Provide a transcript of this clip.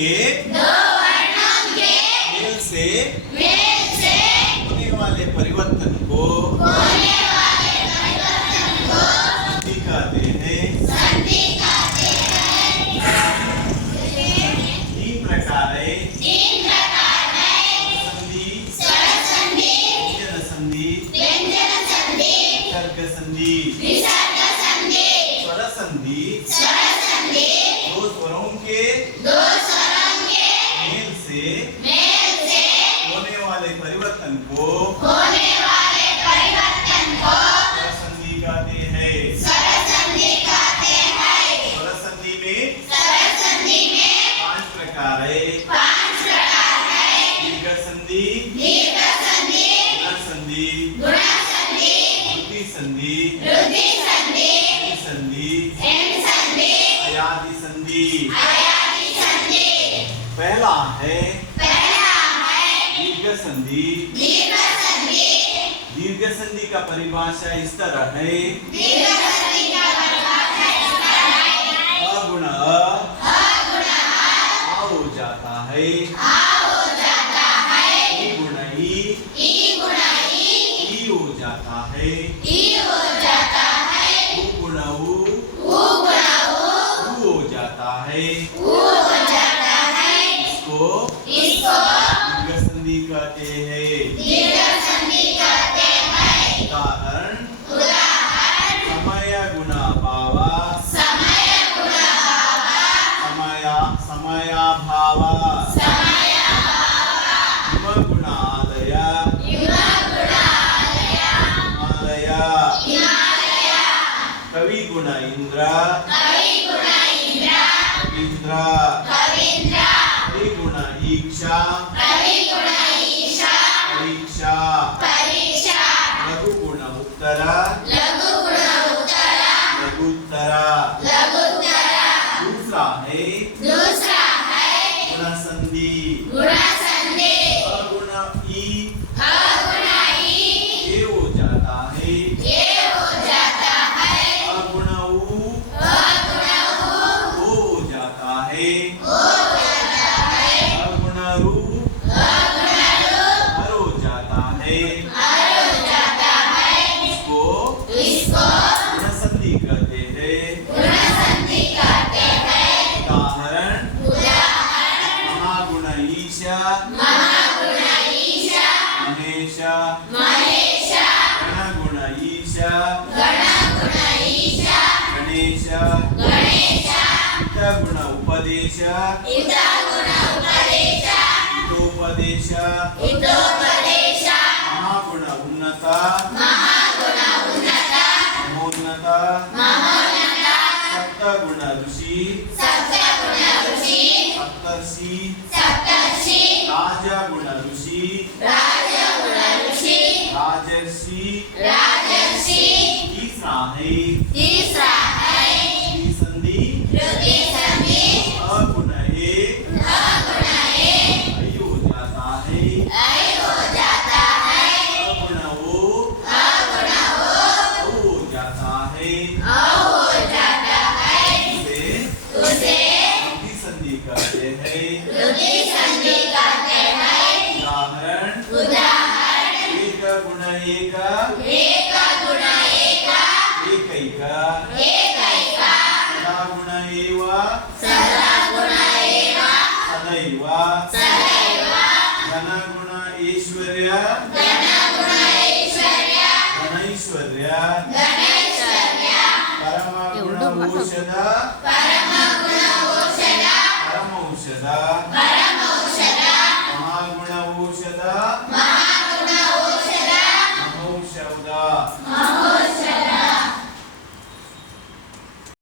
के मेल से होने वाले परिवर्तन को संधि कहते हैं। तीन प्रकार है संधि, व्यंजन संधि, विसर्ग संधि, स्वर संधि। दो स्वरों के मेल से होने वाले परिवर्तन को स्वर संधि कहते हैं। स्वर संधि में 5 प्रकार है। दीर्घ संधि, गुण संधि, वृद्धि संधि, हेम संधि, अयादि संधि। पहला है दीर्घ संधि। दीर्घ संधि का परिभाषा इस तरह है। अगुण आ हो जाता है, गुण ई हो जाता है, गुण उ हो जाता है। इसको दीर्घ संधि कहते हैं। उदाहरण समय गुणा भावा, समयाभाव, हिम गुणालय, कवि गुण इंद्र, कवि गुण ईक्षा, परीक्षा, लघु गुण उत्तर, लघुत्तर। दूसरा है गुण संधि। अगुण ई ये हो जाता है, अगुण उ हो जाता है, अगुण रु हर हो जाता है। इसको गुण संधि कहते हैं। उदाहरण महागुण ईशा, महेश, गण गुण ईशा, गणेश, हित गुण उपदेश, हितोपदेश, महागुण उन्नत, महोन्नत, सप्तगुण ऋषि, सप्तर्षि, राजगुण ऋषि, राजर्षि। तीसरा है संधि। अगुण एक ऐ हो जाता है, अगुण ओ हो जाता है। उसे वृद्धि संधि कहते हैं। उदाहरण एक गुण एक